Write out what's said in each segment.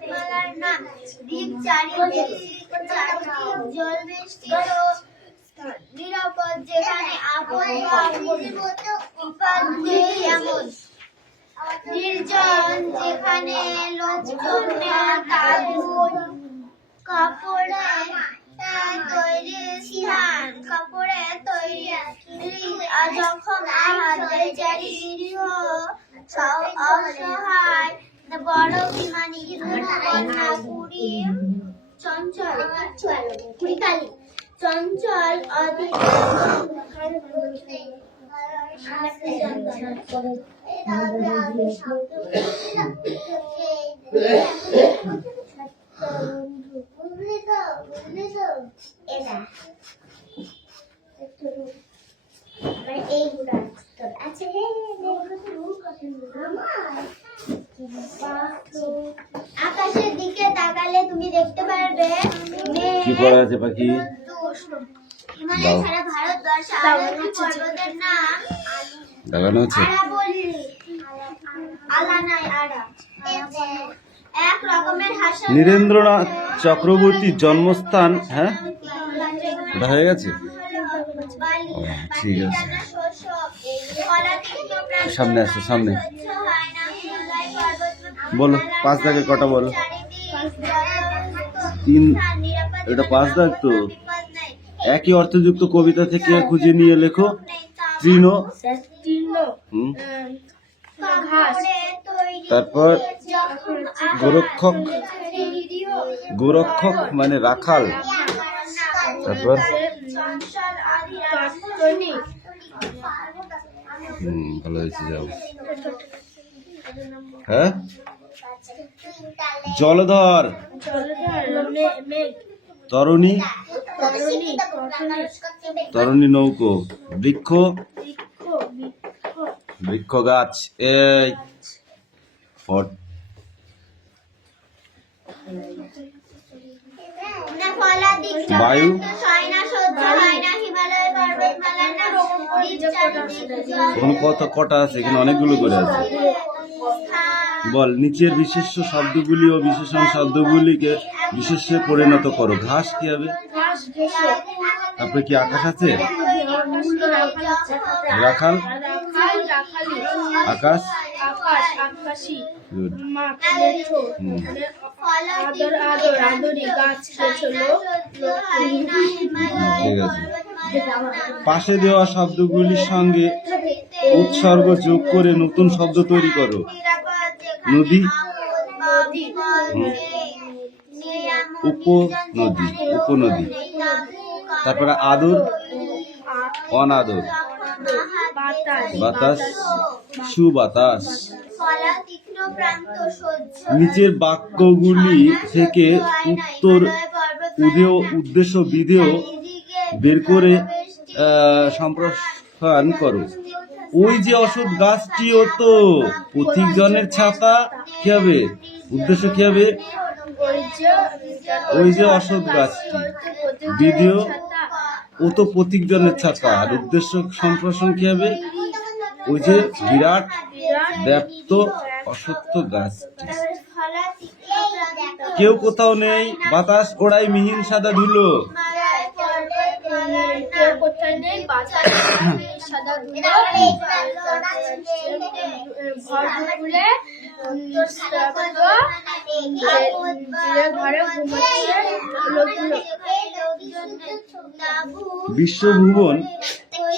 পর্বতমালার নাম। দ্বীপ চারিদিক জল বেষ্টিত নিরাপদ, যেখানে নির্জন, যেখানে কাপড়ে তৈরি স্থান, কাপড়ে তৈরি যখন আহাদের চারি নিরীহ অসহায় বড় অভিমানী কন্যা পুরী চঞ্চল অধিক আকাশের দিকে তাকালে তুমি দেখতে পারবে কি পড়া আছে পাখি? হিমালয় ছাড়া ভারতবর্ষে আরো পর্বতের নাম লাগানো আছে এক রকমের হাসা। নীরেন্দ্রনাথ চক্রবর্তীর জন্মস্থান। হ্যাঁ, এটা হয়ে গেছে। ঠিক আছে, সামনে আসো, সামনে বলো। 5 দাগের কটা বলো? 3। এটা 5 দাগ তো। একই অর্থযুক্ত কবিতা থেকে খুঁজে নিয়ে লেখো। তৃণ, তারপর গোরক্ষক মানে রাখাল, তারপর ভালো হয়েছে, যাও। হ্যাঁ, জলধর, তরণী, নৌকো, বৃক্ষ গাছ। এই বায়ু, কটা আছে এখানে? অনেকগুলো করে আছে। বল, নিচের বিশেষ্য শব্দগুলি ও বিশেষণ শব্দগুলিকে বিশেষ্যে পরিণত করো। ঘাস কি হবে? তারপরে কি আকাশ আছে? রাখাল, আকাশ, ঠিক আছে। পাশে দেওয়া শব্দগুলির সঙ্গে উৎসর্গ যোগ করে নতুন শব্দ তৈরি করো। নদী, উপনদী। তারপরে আদর, অনাদর, বাতাস, সুবাতাস। নিচের বাক্যগুলি থেকে উত্তর, উদেয়, উদ্দেশ্য, বিধেয় বের করে সম্প্রসারণ করো। ওই যে অশ্বত্থ গাছটিও তো পথিকজনের ছাতা। কি হবে? উদ্দেশ্য কি হবে? ওই যে অশ্বত্থ গাছটি, বিধেয়, ও তো পথিকজনের ছাতা। আর উদ্দেশ্য সম্প্রসারণ কি হবে? ওই যে বিরাট ব্যাপ্ত অশ্বত্থ গাছটি। কেউ কোথাও নেই, বাতাস ওড়াই মিহিন সাদা ধুলো। বিশ্বভুবন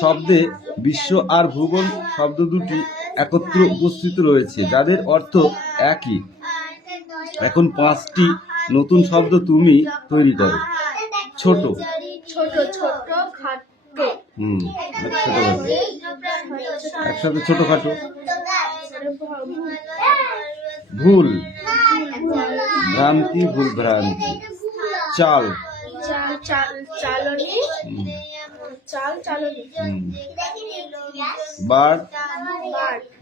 শব্দে বিশ্ব আর ভুবন শব্দ দুটি একত্র উপস্থিত রয়েছে, যাদের অর্থ একই। এখন 5টি নতুন শব্দ তুমি তৈরি করো। ছোট, একসাথে ছোটখাটো। ভুল, ভ্রান্তি, ভুল ভ্রান্তি। চাল,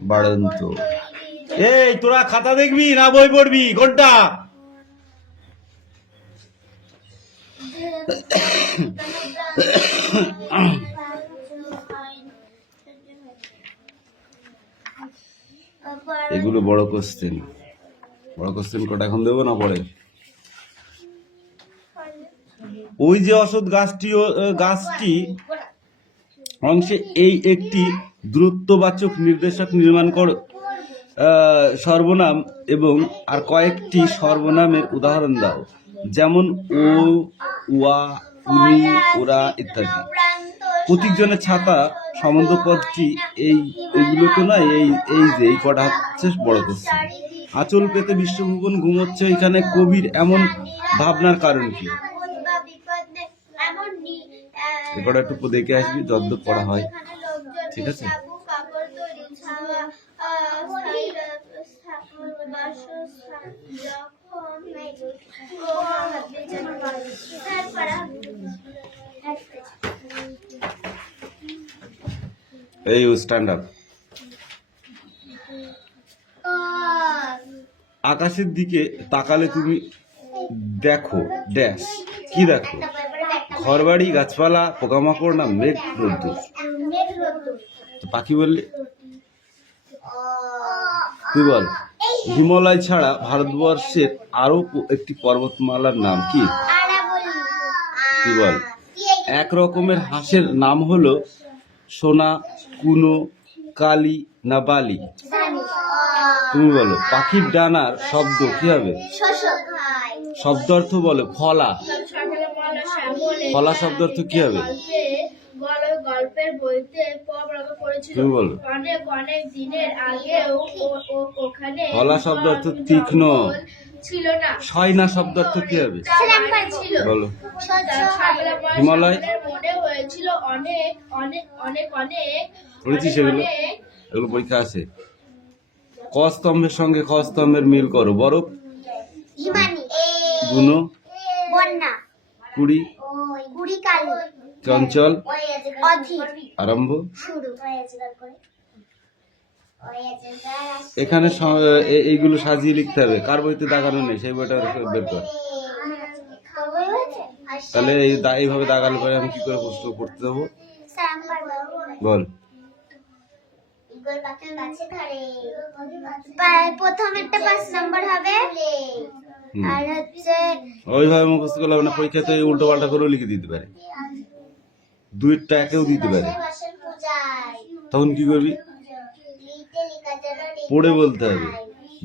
বাড়ন্ত। এই তোরা খাতা দেখবি না বই পড়বি? কোনটা? এগুলো বড় কোশ্চেন। বড় কোশ্চেন কটা এখন দেবো না পরে? ওই যে অসৎ গাছটি অংশে এই একটি দূরত্ববাচক নির্দেশক নির্মাণ করো। সর্বনাম এবং আর কয়েকটি সর্বনামের উদাহরণ দাও, যেমন ও, ওয়া, উনি, ওরা ইত্যাদি। প্রতীকজনের ছাতা সম্বন্ধপদটি এইগুলো তো না, এই কটা হচ্ছে বড় কোশ্চেন। আঁচল পেতে বিশ্বভুবন ঘুমোচ্ছে, এখানে কবির এমন ভাবনার কারণ কি? এ কটা একটু দেখে আসবি যদ্দূর পড়া হয়, ঠিক আছে? এই স্ট্যান্ড আপ। আকাশের দিকে তাকালে তুমি দেখো ড্যাশ, কি দেখো? ঘরবাড়ি, গাছপালা, পোকামাকড় না মেঘ রোদ্দুর? পাখি বললে তুই বল। হিমালয় ছাড়া ভারতবর্ষের আরো একটি পর্বতমালার নাম কি? তুই বল। এক রকমের হাঁসের নাম হলো সোনা, কুনো, কালি না বালি? তুমি বলো। পাখির ডানার শব্দ কি হবে? শব্দ অর্থ বলো। ফলা, ফলা শব্দ অর্থ কি হবে? গল্পের বইতে তুমি বলো। অনেক দিনের আগেও ওখানে ফলা শব্দ অর্থ তীক্ষ্ণ। ছিল না। ছয়না শব্দ অর্থ কি হবে? বলো। হিমালয় মনে হয়েছিল অনেক অনেক অনেক অনেক পড়েছিস এগুলো? এগুলো পরীক্ষা আছে। ক স্তম্ভের সঙ্গে খ স্তম্ভের মিল করো। বরফ, গুনো, কুড়ি, চঞ্চল, আরম্ভ। এখানে এইগুলো সাজিয়ে লিখতে হবে। কার বইতে দাগানো নেই সেই বইটা বের কর। তাহলে এইভাবে দাগালে পরে আমি কি করে প্রশ্ন করতে দেবো? বল। প্রথমেরটা 5 নম্বর হবে, আর হচ্ছে ওইভাবে মুখস্থ করলে না, পরীক্ষাতে উল্টো পাল্টা করেও লিখে দিতে পারে, দুইটা একেও দিতে পারে। তখন কি করবি? পড়ে বলতে হবে।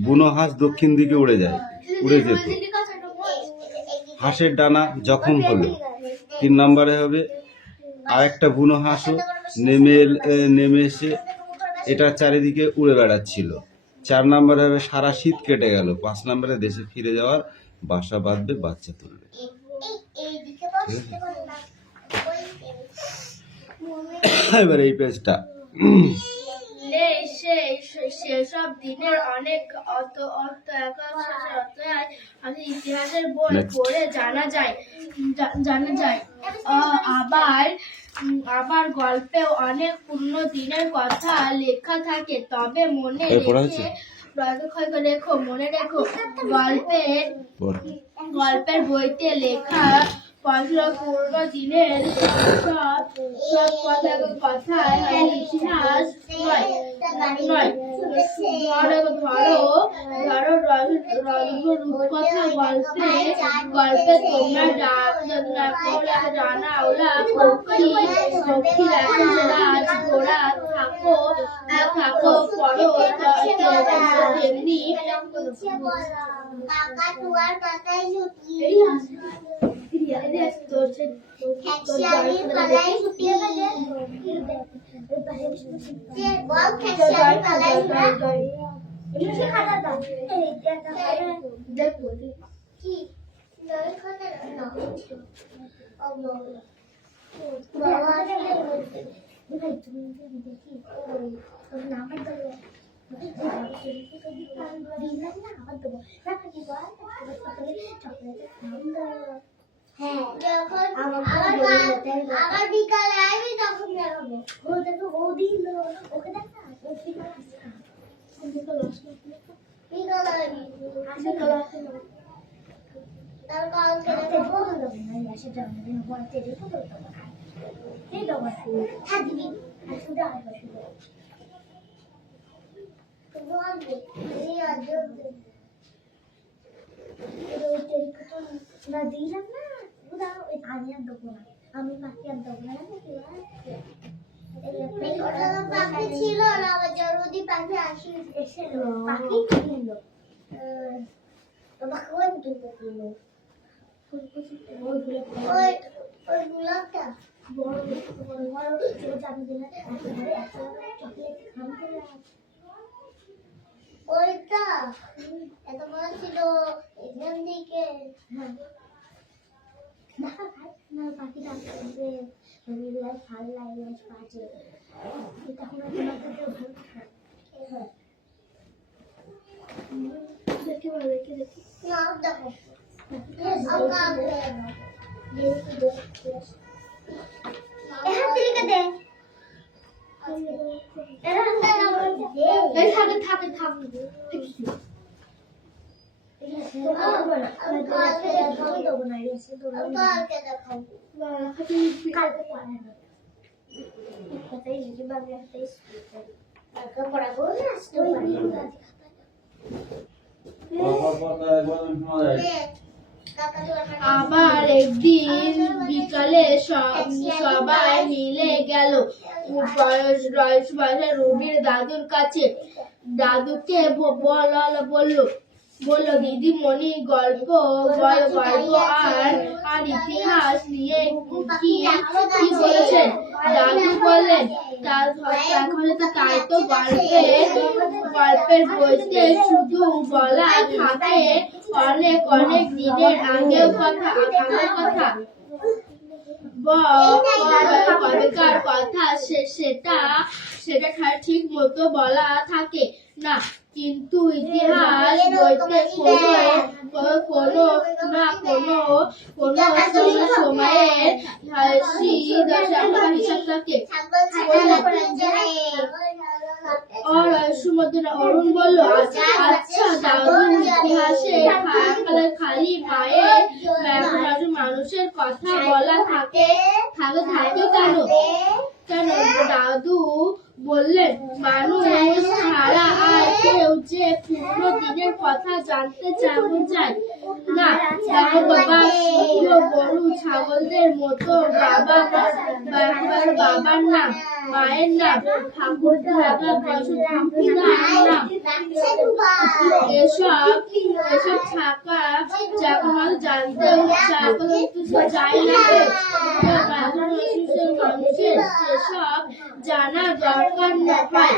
বুনো হাঁস দক্ষিণ দিকে উড়ে যেত। হাঁসের ডানা জখম হলো। 3 নম্বরে হবে আরেকটা বুনো হাঁসও নেমে এসে এটা চারিদিকে উড়ে বেড়াচ্ছিল। 4 নম্বরে হবে সারা শীত কেটে গেল। 5 নম্বরে দেশে ফিরে যাওয়ার বাসা বাঁধবে, বাচ্চা তুলবে। এবার এই পেজটা সেসব দিনের অনেক ইতিহাসের বই পড়ে জানা যায়। আবার গল্পেও অনেক পুরনো দিনের কথা লেখা থাকে। তবে মনে রেখো গল্পের বইতে লেখা পুরনো দিনের সব কথা ইতিহাস নয়। ধরো রূপকথা গল্পে তোমরা জানাওলা পক্ষী রাজ ঘোড়া থাকো পড়ো, তেমনি আবার বিকালে আসবি তখন দেখাবো। ওকে দেখা আমরা দিলাম না উদাও আমি আর দেবো না আমি পাখি আর দেবো না পাখি ছিল না আবার জরুরি পাখি আসি এসেছিল পাখি ছিল তোমাকে ওই দুটো ছিল ওই গোলাপটা বড় বড় বড় জানি দিলে চকলেট খামতে ওইটা এত বড় ছিল এখান থেকে দেখা খাই না পাখিটা আসছে আমি লাইক ভালো লাগে পাখি এটা কোনো তোমার কাছে ভালো হয় দেখি বলে দেখি দেখি না দেখো আকা দেখি দেখি এখান থেকে দে আবার একদিন বিকালে সবাই মিলে গেল বয়স রবির দাদুর কাছে। দাদুকে বলল দিদিমণি গল্প আর ইতিহাস নিয়ে কি বলেছেন? দাদু বললেন তাহলে তো তাই তো গল্পের বইতে শুধু বলা থাকে অনেক অনেক দিনের আগের কথা কবেকার কথা সেটা ঠিক মতো বলা থাকে না, কিন্তু ইতিহাস বইতে কোনো সময়ের হিসাব থাকে। অরুণ বলল আচ্ছা দাদু ইতিহাসে খালি মায়ের মানুষের কথা বলা থাকে কেন? দাদু বললেন মানুষ ছাড়া আর কেউ যে পুরনো দিনের কথা জানতে চায় না। বাবা গরু ছাগলদের মতো বাবার নাম মায়ের নাম ঠাকুর থাকা এসব থাকা জানতেও চাই না। মানুষের সেসব জানা দরকার নয়।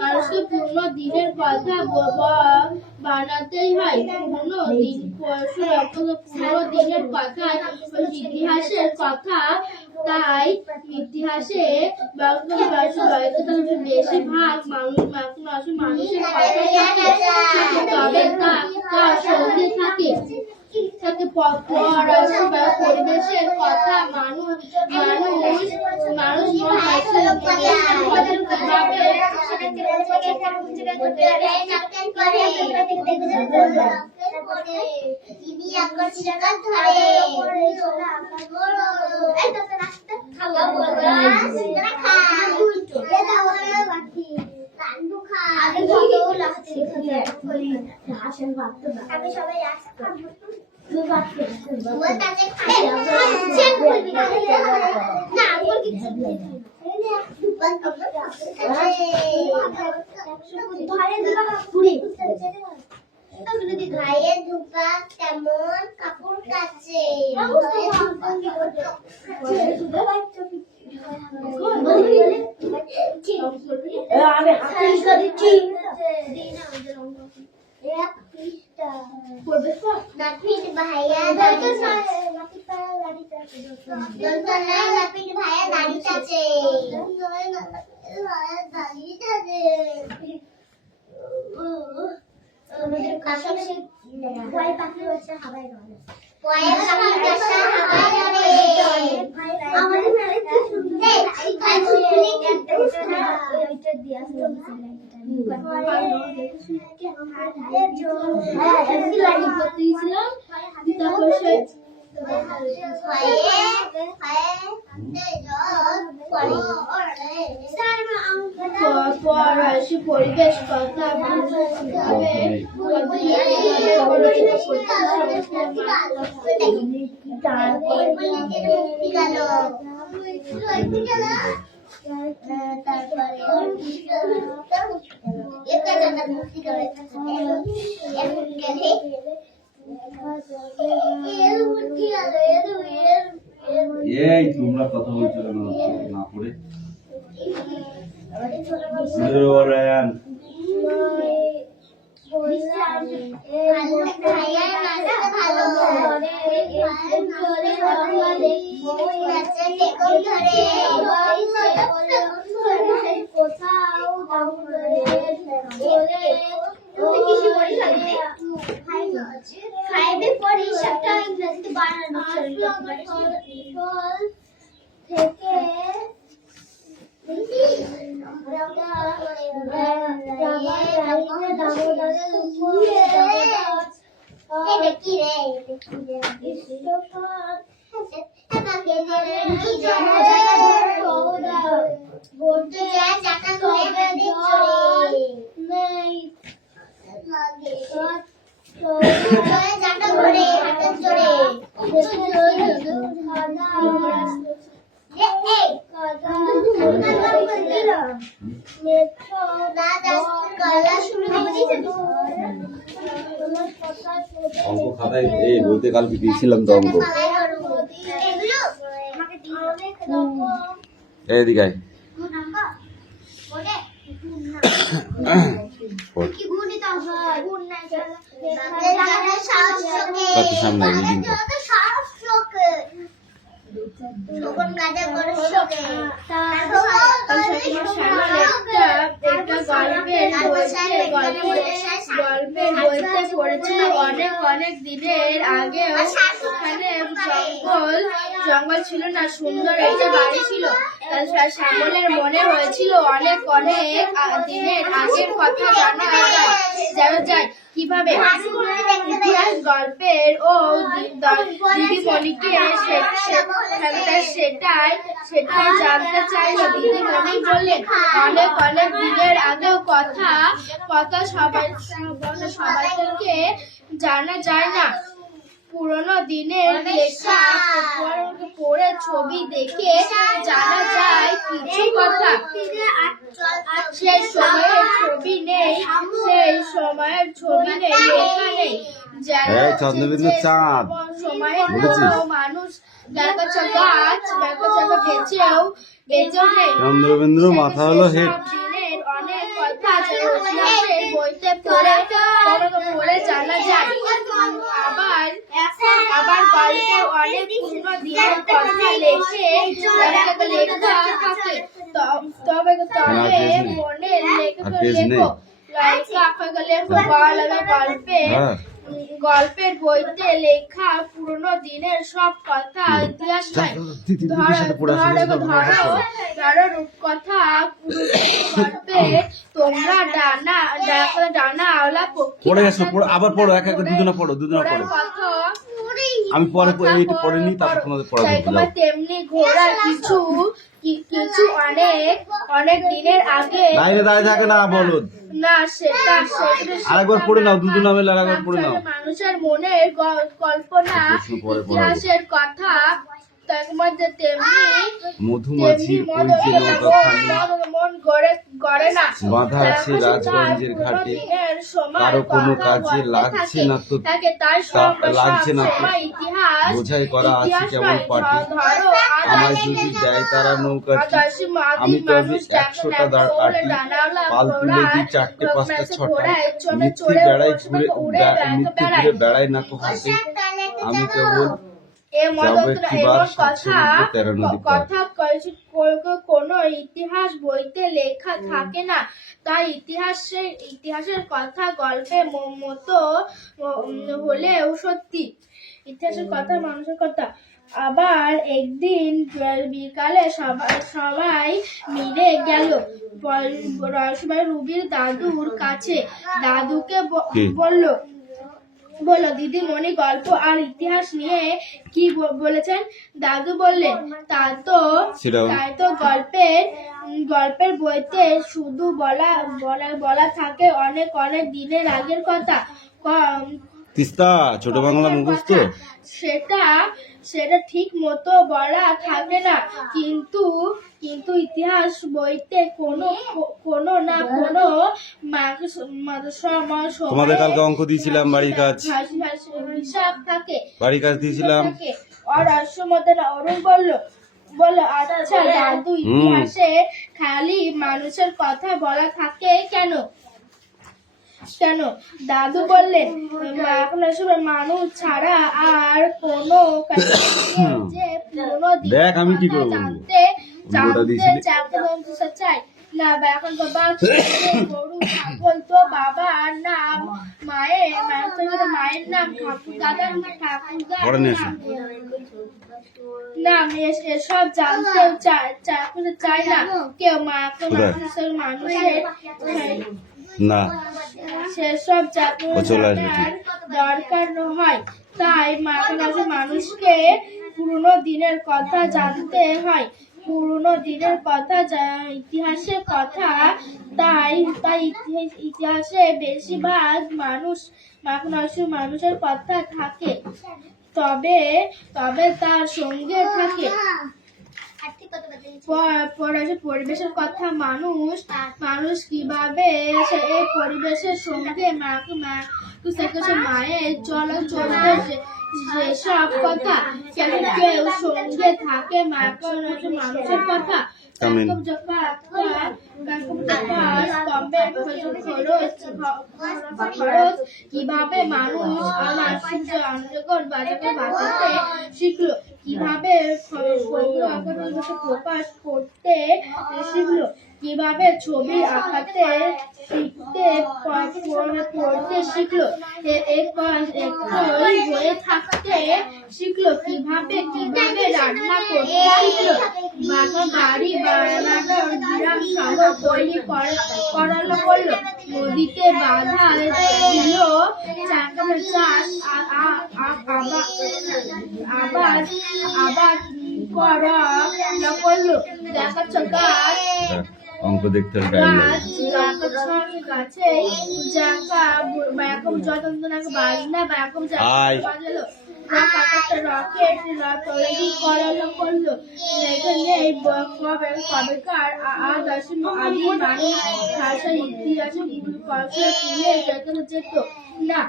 মানুষকে পুরনো দিনের কথা বানাতেই হয়। পুরনো দিনের কথা ইতিহাসের কথা, তাই ইতিহাসে বেশিরভাগ মানুষের কথা তবে তার সঙ্গে থাকে পরিবেশের কথা। আমি সবাই ভাইয়ের ধোপা তেমন কাপড় কাচ্ছে ভাইয়া দাঁড়িয়ে আছে আমাদের কাছে ভয় পাখি হচ্ছে হাওয়ায় রয়ে ভয় পাখি হচ্ছে হাওয়ায় রয়ে আমাদের মেলে কি সুন্দর এটা দিয়া পরিবেশ কথা এই তোমরা কথা বলছো কেন না পড়ে? ফাইভে পড়িস একটা ইংরেজিতে বানানো থেকে অঙ্ক খাতায় এই বলতে কালকে দিয়েছিলাম তো অঙ্ক। এইদিকে আয়। কত সামনে রিডিং কর। গল্পের বইতে পড়েছিল অনেক অনেক দিনের আগেও ওখানে জঙ্গল ছিল না, সুন্দর একটা বাড়ি ছিল। শ্যামলের মনে হয়েছিল অনেক অনেক দিনের আগের কথা জানা যায় কিভাবে। ইতিহাস গল্পের ও দিদিমণিকে সেটাই জানতে চাইল। দিদিমণি বললেন অনেক অনেক দিনের আগেও কথা সবাইকে জানা যায় না। পুরনো দিনের লেখা পড়ে ছবি দেখে জানা যায় কিছু কথা। সেই সময়ের ছবি নেই, লেখা নেই। চন্দ্রবিন্দু চাঁদ সময়ের মানুষ গাছ বেঁচেও নেই। চন্দ্রবিন্দু মাথা হলো হেড। দিনের অনেক কথা ইতিহাসের বইতে পড়ে জানা যায়। আবার গল্পে অনেক পুরনো দিনের কথা লেখা থাকে। তবে মনে গল্পের বইতে লেখা পুরনো দিনের সব কথা ইতিহাস নয়। ধরো রূপকথা গল্পে তোমরা ডানা আওলা পক্ষী পড়ে গেছো, আবার পড়ো, এক এক দুজনে পড়ো। আমি পরে নি, তারপর তোমাদের পড়াবো। তেমনি ঘোড়া কিছু অনেক দিনের আগে দাঁড়িয়ে থাকে না, বলুন না, সেটা আরেকবার পড়ে নাও, দুজনে মিলে আরেকবার পড়ে নাও। মানুষের মনের কল্পনা ইতিহাসের কথা মধুমাছি মন গড়ে না। বাঁধা আছে রাজগঞ্জের ঘাটে, কারো কোনো কাজে লাগছে না তো বোঝাই করা আছে কেমন পাটি। আমায় যদি দেয় তারা নৌকাটি, আমি তবে 100টা আটি। পাল তুলে দিই 4টে 5টা 6টা, মিথ্যে ঘুরে বেড়ায় না হাতে। আমি কেবল কোন ইতিহাস বইতে লেখা থাকে না, তাই ইতিহাসের কথা গল্পের মতো হলেও সত্যি। ইতিহাসের কথা মানুষের কথা। আবার একদিন বিকালে সবাই মিলে গেল রুবির দাদুর কাছে। দাদুকে বলল দিদিমণি গল্প আর ইতিহাস নিয়ে কি বলেছেন? দাদু বললেন তাই তো গল্পের বইতে শুধু বলা থাকে অনেক অনেক দিনের আগের কথা। তিস্তা ছোট বাংলা মুখস্থ? সেটা সেটা ঠিক মতো বলা থাকে না, কিন্তু কিন্তু ইতিহাস বইতে কোনো না কোনো তোমাদের কালকে অঙ্ক দিয়েছিলাম, বাড়ির কাজ হিসাব থাকে। বাড়ির কাজ দিয়েছিলাম। অরুণ বললো আচ্ছা দাদু, ইতিহাসে খালি মানুষের কথা বলা থাকে কেন? দাদু বললেন মানুষ ছাড়া আর কোনো যে পুরনো দেখ আমি কি করবো, জানতে চাই না। এখন তো গরু ছাগল তো বাবার নাম, মায়ের নাম, ঠাকুর দাদার নাম, এসব জানতে চায় না কেউ। মানুষের না সেসব জানার দরকার হয়। তাই মানুষকে পুরনো দিনের কথা জানতে হয়, পুরনো দিনের কথা, ইতিহাসের কথা। তাই ইতিহাসে বেশিরভাগ মানুষের কথা থাকে, তবে তার সঙ্গে থাকে পরিবেশের কথা। মানুষ কিভাবে এই পরিবেশের সঙ্গে মায়ের চলতে যেসব কথা। কেউ সঙ্গে থাকে মানুষের কথা। কিভাবে মানুষ বাঁচাতে শিখলো, কিভাবে প্রকাশ করতে শিখলো, কিভাবে ছবি আঁকাতে পড়তে শিখলো, বয়ে থাকতে শিখলো, কিভাবে রান্না করতে শিখলো, বাড়ি বানানো গ্রাম শহর তৈরি করলো, নদীতে বাধা দিল, চাষ আবাদ করলো, দেখাচ্ছ গাছ অঙ্ক দেখতে গাছে রকেট তৈরি করলো। কবেকার আদি মানুষ ভাষার ইতিহাসে যেত না।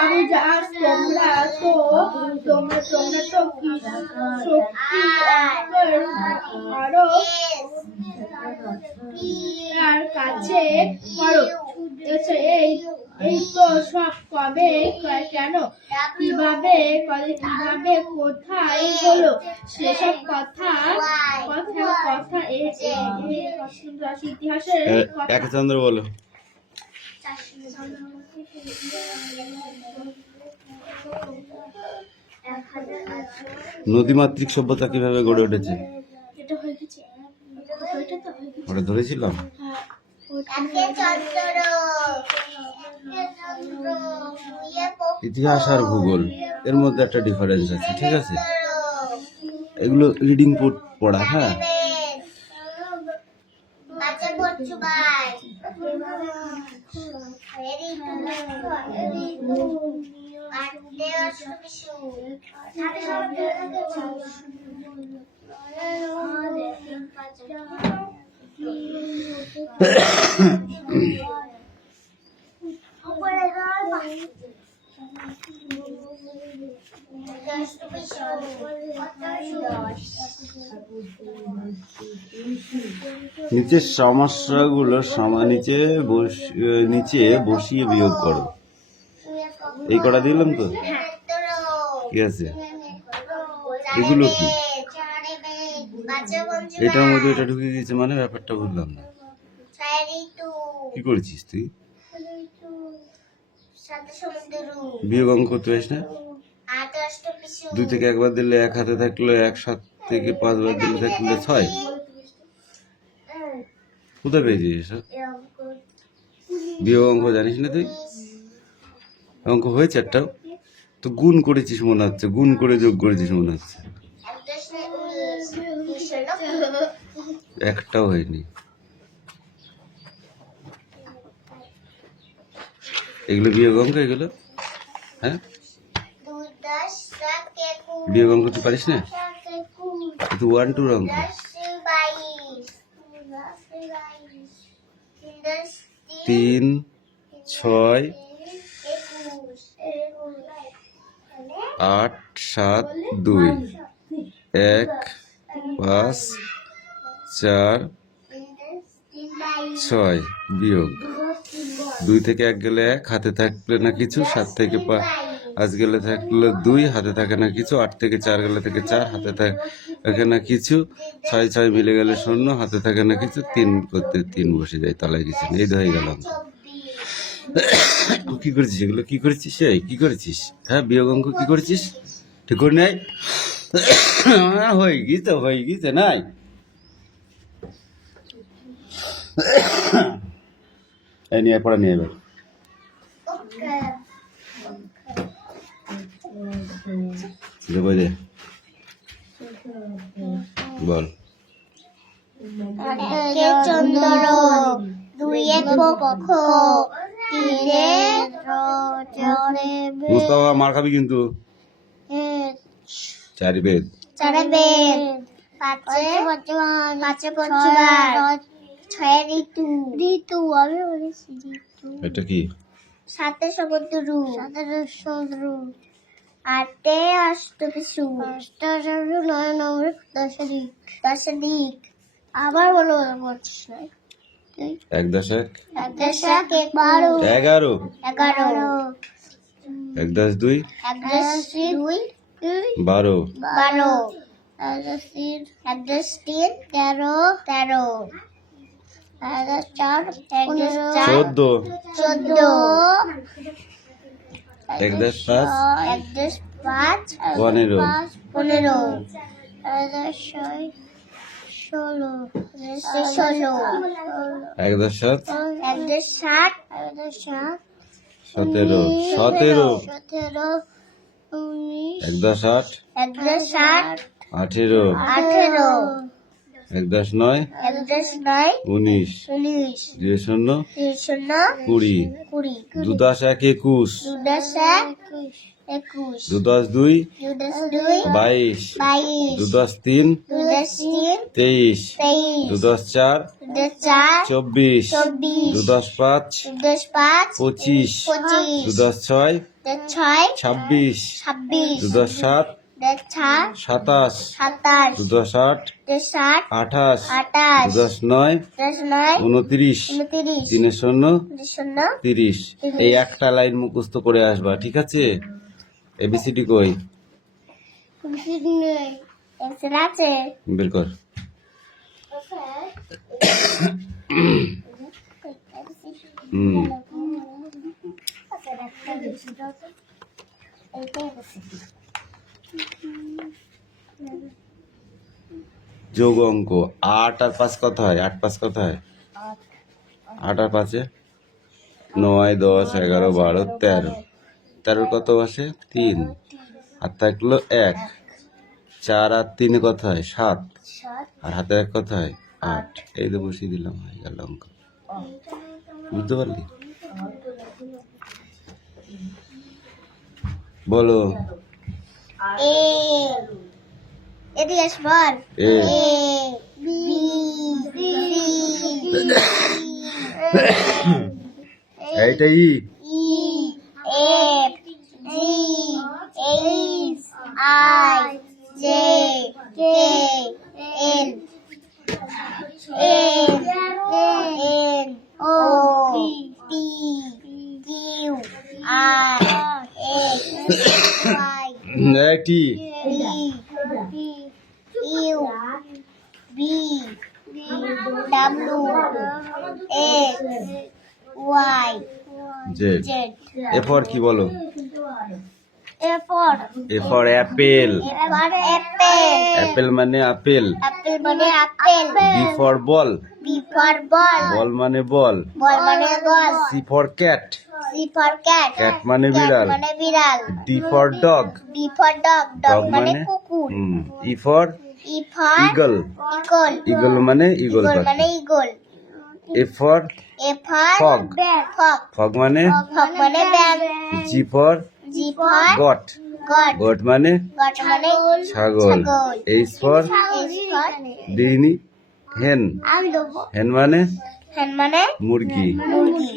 আমি তোমরা তো শক্তি আর কাছে করো। এই তো সব কবে কেন কিভাবে কোথায় হলো সেসব কথা ইতিহাসের একচন্দ্র বলো। নদীমাতৃক সভ্যতা কিভাবে গড়ে উঠেছে? ওটা ধরেছিলাম। ইতিহাস আর ভূগোল এর মধ্যে একটা ডিফারেন্স আছে, ঠিক আছে? এগুলো রিডিং পড়া। হ্যাঁ, নিচের সমস্যাগুলো নিচে বসিয়ে বিয়োগ করো। এই কটা দিলাম তো, ঠিক আছে? এগুলো কি? এটার মধ্যে এটা ঢুকে গেছে, মানে ব্যাপারটা বুঝলাম না। কি করেছিস তুই? বিয়োগ অঙ্ক করতে পারিস না? 2 থেকে 1 বার দিলে 1 হাতে থাকলে 1, 7 থেকে 5 বার দিলে থাকলে 6। কোথায় পেয়েছিস এসব বিয়োগ অঙ্ক? জানিস না তুই? অঙ্ক হয়েছে একটাও তো? গুণ করেছিস মনে হচ্ছে, গুণ করে যোগ করেছিস মনে হচ্ছে। একটাও হয়নি। এগুলো বিয়োগ অঙ্ক এগুলো? হ্যাঁ, 2 10 7 21 বিয়োগ অঙ্ক তুই পারিস না? তুই 1 2 অঙ্ক। 3 6 8 7 2 1 5 4 6 বিয়োগ 2 থেকে 1 গেলে 1, হাতে থাকলে না কিছু। 7 থেকে 5 গেলে থাকলে 2, হাতে থাকে না কিছু। 8 থেকে 4 গেলে থেকে 4, হাতে থাকে না কিছু। 6 6 মিলে গেলে 0, হাতে থাকে না কিছু। 3 করতে 3 বসে যায়, তলায় কিছু নেই। এই তো হয়ে গেল। কি করেছিস এগুলো? কি করেছিস? এই কি করেছিস? হ্যাঁ, বিয়োগ অঙ্ক কি করেছিস? ঠিক করে নাই? হয়ে গিয়েছে নাই? এই নিয়ে পড়া নিয়ে এবার দেবো দে, বল। একে চন্দ্র, দুইয়ে পক্ষ, তিনে মুস্তাফা মার খাবি কিন্তু। 4 বেদ, চারে বেদ, পাঁচে পঞ্চবার, ছয়ে ঋতু, আমি বলেছি ঋতু। এটা কি? 7 সমুদ্র, 8 অষ্টবিশু, 9 নম্বর দশ দিক। আবার বলো, বলছিস না? 1 10 1 1 10 11, 11 1 10 2 1 10 2, 12 12, 1 10 3, 13, 14, 14 14, 1 10 5 1 10 5, 15 15, 1 10 6, 16, 1 10 7 1 10 7, 17 17, 1 10 8 1 10 8, 18 18, 1 10 9 1 10 9, 19 19, 2 0 20, 20 2 10 1 21 2 10 21, 2 10 2 2 10 2, 22 2 22, 10 3 2 10 3, 23 2 23, 10 4 2 10 4, 24 2 24, 10 5 2 10 5, 25 2 25, 10 6 2 6, 26 26, 2 10 7 2 4, 27 27, 2 10 8 2 7, 28 2 28, 10 9 10 9, 29 29, 3 0 0, 30। এই একটা লাইন মুখস্থ করে আসবা, ঠিক আছে? এবিসিডি কই? এক্সেল আছে। বের কর। হুম, যোগ অঙ্ক। 8 আর 5 কত হয়? 8 5 কত হয়? 8 আর 5 9 10 11 12 13। 13 কত বসে? 3। আর থাকলো 1। 4 আর 3 কত হয়? 7। আর হাতে 1 কত হয়? 8। এই তো বসিয়ে দিলাম, হয়ে গেল অঙ্ক। বুঝতে পারলি? বলো। এ এদিকে বল। এ বি এইটা E. E F G H I J K L N O P Q R S Y T. U B W X Y Z. Z. A for কি বলো? এরপর A for apple. Apple. Apple মানে আপেল। Apple মানে আপেল। B for ball. B for ball. Ball মানে বল। Ball মানে বল। C for cat. C for cat. Cat মানে বিড়াল। ক্যাট মানে বিড়াল। D for dog. D for dog. Dog মানে কুকুর। E for E for eagle. Eagle. Eagle মানে ইগল ইগল পাখি। মানে eagle. A for A for Frog. Frog. Fog মানে Frog মানে bag. G for G for goat, God. Goat মানে God মানে ছাগল, ছাগল। এইচ ফর H for দিনি হেন, আমি দেবো। হেন মানে Hen মানে মুরগি। মুরগি।